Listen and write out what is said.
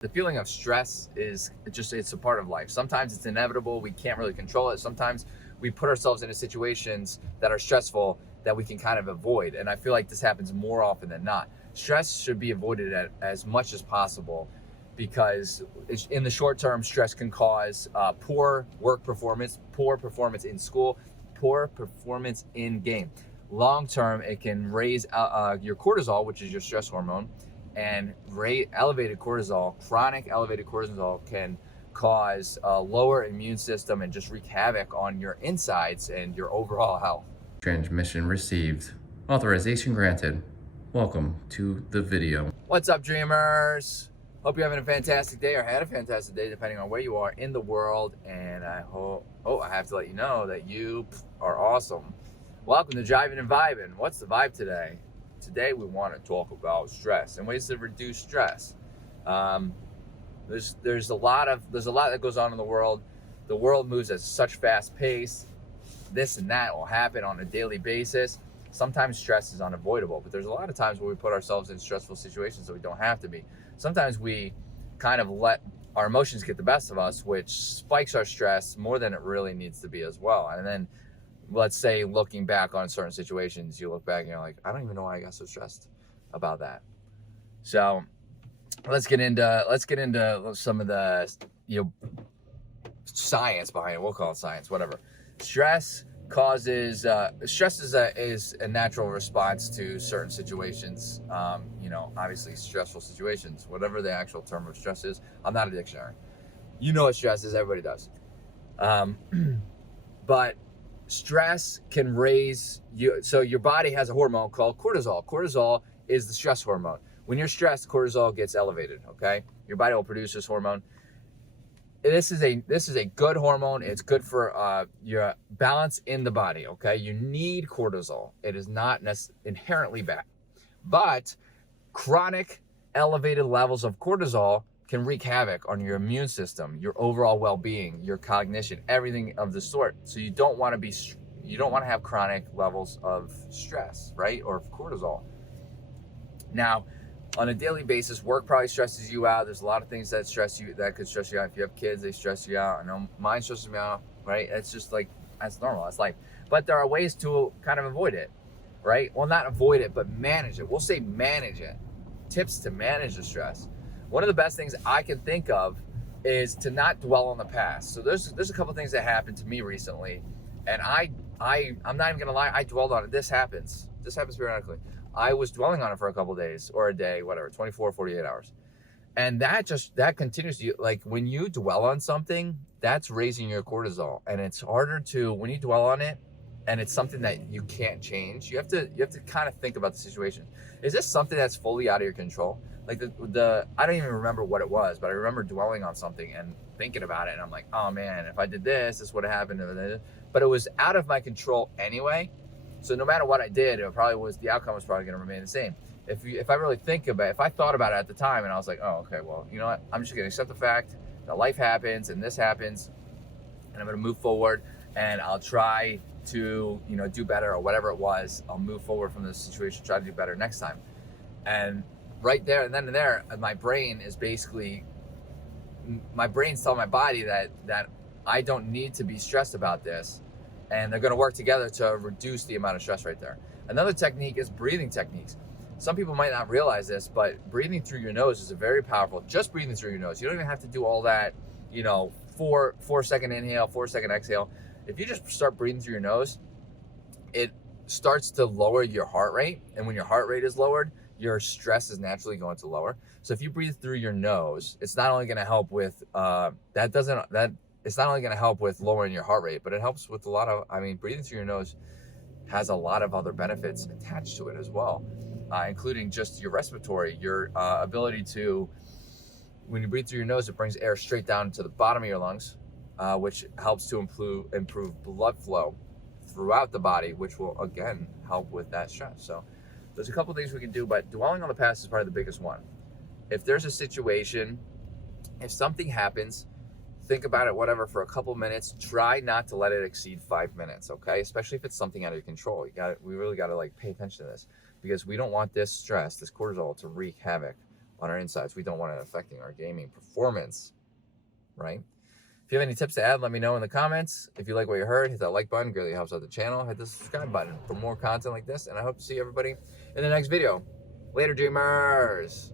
The feeling of stress is it's a part of life. Sometimes it's inevitable. We can't really control it. Sometimes we put ourselves into situations that are stressful that we can kind of avoid. And I feel like this happens more often than not. Stress should be avoided as much as possible because in the short term, stress can cause poor work performance, poor performance in school, poor performance in game. Long term, it can raise your cortisol, which is your stress hormone, and elevated cortisol, chronic elevated cortisol, can cause a lower immune system and just wreak havoc on your insides and your overall health. Transmission received. Authorization granted. Welcome to the video. What's up, dreamers? Hope you're having a fantastic day or had a fantastic day, depending on where you are in the world. And I have to let you know that you are awesome. Welcome to Driving and Vibing. What's the vibe today? Today we want to talk about stress and ways to reduce stress. There's a lot that goes on in the world. The world moves at such fast pace. This and that will happen on a daily basis. Sometimes stress is unavoidable, but there's a lot of times where we put ourselves in stressful situations that we don't have to be. Sometimes we kind of let our emotions get the best of us, which spikes our stress more than it really needs to be as well. And then let's say looking back on certain situations, you look back and you're like, I don't even know why I got so stressed about that. So let's get into some of the science behind it. We'll call it science, whatever. Stress is a natural response to certain situations. Obviously stressful situations, whatever the actual term of stress is. I'm not a dictionary. You know what stress is, everybody does. But stress can raise you. So your body has a hormone called cortisol. Cortisol is the stress hormone. When you're stressed, cortisol gets elevated. Okay, your body will produce this hormone. This is a good hormone. It's good for your balance in the body. Okay, you need cortisol. It is not inherently bad, but chronic elevated levels of cortisol can wreak havoc on your immune system, your overall well-being, your cognition, everything of the sort. So you don't want to have chronic levels of stress, right, or of cortisol. Now, on a daily basis, work probably stresses you out. There's a lot of things that could stress you out. If you have kids, they stress you out. I know mine stresses me out, right? It's just like, that's normal, that's life. But there are ways to kind of avoid it, right? Well, not avoid it, but manage it. We'll say manage it. Tips to manage the stress. One of the best things I can think of is to not dwell on the past. So there's a couple things that happened to me recently, and I'm not even gonna lie, I dwelled on it. This happens periodically. I was dwelling on it for a couple days or a day, whatever, 24, 48 hours. And that continues to, like, when you dwell on something, that's raising your cortisol. And it's harder when you dwell on it and it's something that you can't change, you have to kind of think about the situation. Is this something that's fully out of your control? Like I don't even remember what it was, but I remember dwelling on something and thinking about it. And I'm like, oh man, if I did this would have happened. But it was out of my control anyway. So no matter what I did, the outcome was probably going to remain the same. If I really think about it, if I thought about it at the time and I was like, oh, okay, well, you know what? I'm just going to accept the fact that life happens and this happens, and I'm going to move forward and I'll try to, do better, or whatever it was. I'll move forward from this situation, try to do better next time. And right there and then and there, my brain's telling my body that I don't need to be stressed about this. And they're going to work together to reduce the amount of stress right there. Another technique is breathing techniques. Some people might not realize this, but breathing through your nose is a very powerful. Just breathing through your nose. You don't even have to do all that, 4-second inhale, 4-second exhale. If you just start breathing through your nose, it starts to lower your heart rate. And when your heart rate is lowered, your stress is naturally going to lower. So if you breathe through your nose, it's not only going to help with it's not only going to help with lowering your heart rate, but it helps with breathing through your nose has a lot of other benefits attached to it as well, including just your respiratory, your ability to, when you breathe through your nose, it brings air straight down to the bottom of your lungs, which helps to improve blood flow throughout the body, which will, again, help with that stress. So there's a couple things we can do, but dwelling on the past is probably the biggest one. If there's a situation, if something happens, think about it, whatever, for a couple minutes. Try not to let it exceed 5 minutes, okay? Especially if it's something out of your control. We really got to pay attention to this, because we don't want this stress, this cortisol, to wreak havoc on our insides. We don't want it affecting our gaming performance, right? If you have any tips to add, let me know in the comments. If you like what you heard, hit that like button. Greatly helps out the channel. Hit the subscribe button for more content like this. And I hope to see everybody in the next video. Later, dreamers.